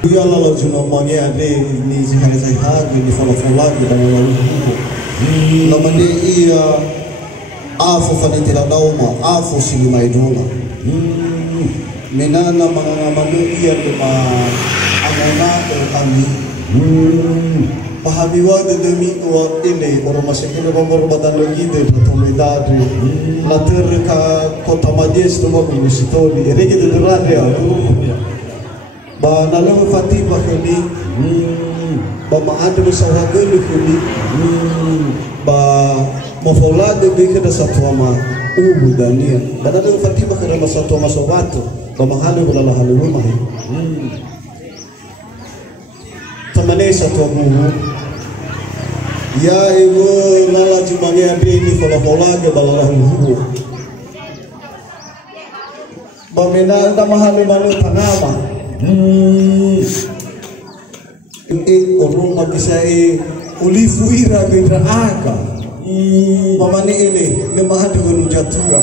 Dia lalu cuma mangnya ada ni sehari hari ni follow di dalam lalu. Lama dia ia afu fani tidak tahu ma afu sini mai dona. Menana mangamanu ia cuma amana kami. Pahami wajah demi wa ini orang masih kena pengorbanan lagi dari pemerintah latar ke kota Majes tu mahu mesti ini kita terang ya. Ba nalang fati ba kuni ba maadro sa wagan kuni ba mafolade be kada satwa ubudania ba nalang fati ba kada satwa sobato ba mahalo wala halo rumah tamane satwa guru ya ibu nala jumane ade ni fola ke balahu ba mena ta mahalo manu tanama orang magisai ulifuira benda aga mamani ini memang ada guru jatua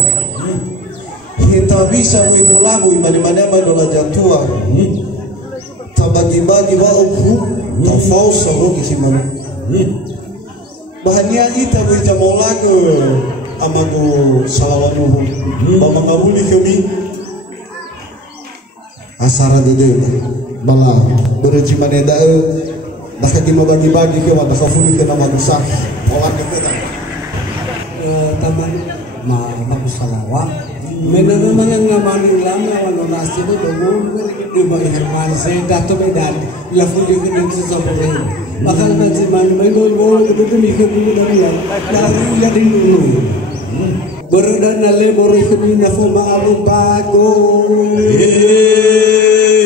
kita bisa mengulamu imani-imani madola jatua tabagi-bagi wa uku tafau sawo kisiman bahannya kita bisa molago amago salawanuhu mamangabuli kami asara dede bala bereji maneda dakagima bagi-bagi ke wada kafuli ke nama besar olah kita taman bagus salawat menana mana ngamani lama wano nasi itu bangun di bagi herman saya dato medan lafuli ke nasi sabore bakal nanti mana main itu mikir dulu dari ya dulu berdan ale bori kami nafu ma'abu bago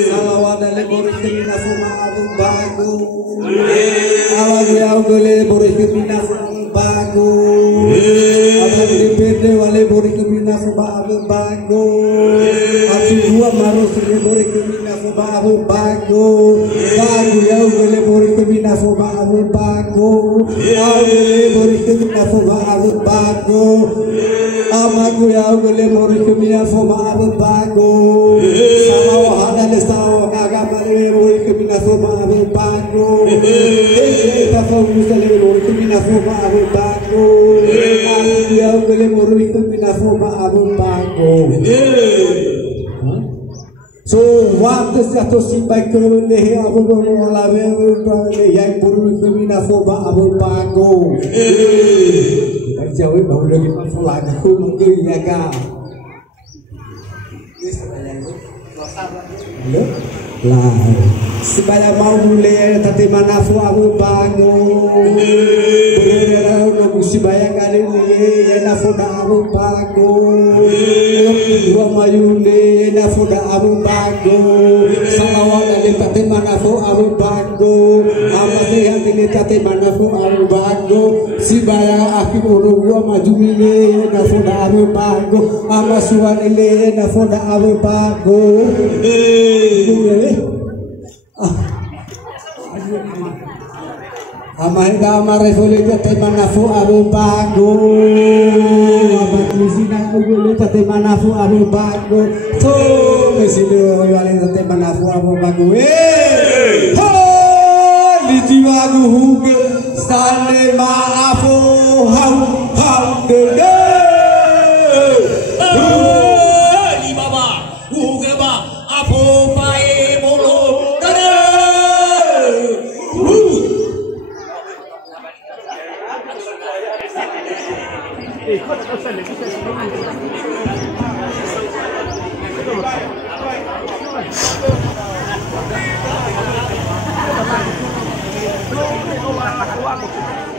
salawat ale bori kami nafu ma'abu bago awal ya gole bori kami nafu bago awal dipede wale bori kami nafu ma'abu bago atu dua marus ale bori kami nafu ma'abu bago bago ya gole bori kami nafu ma'abu bago awal bori kami nafu ma'abu bago amaku ya gole mori kemia foma abu bago sama hada le sawa kaga mari mori kemina foma abu bago ta fo musale mori kemina foma abu bago amaku ya gole mori kemina foma abu bago so waktu satu simpai kerune abu gole lawe le yang mori kemina foma abu bago jauh baru dari pulang aku mungkin ya kak lah supaya mau mulai tadi mana abu bago berada supaya kali ini ya nafuda abu bago dua mayune nafuda abu bago salawat dari tadi mana abu bago amati yang ini tadi mana abu bago supaya aku urut gua maju ini nafuda abu bago amasuan ini nafuda abu bago amai kamar revolusi temanafu abu bago abad musina ugule temanafu abu bago to mesilo wale temanafu abu bago ho lijiwagu huge stande maafu hau de li baba huge ba afu pae bolo Aku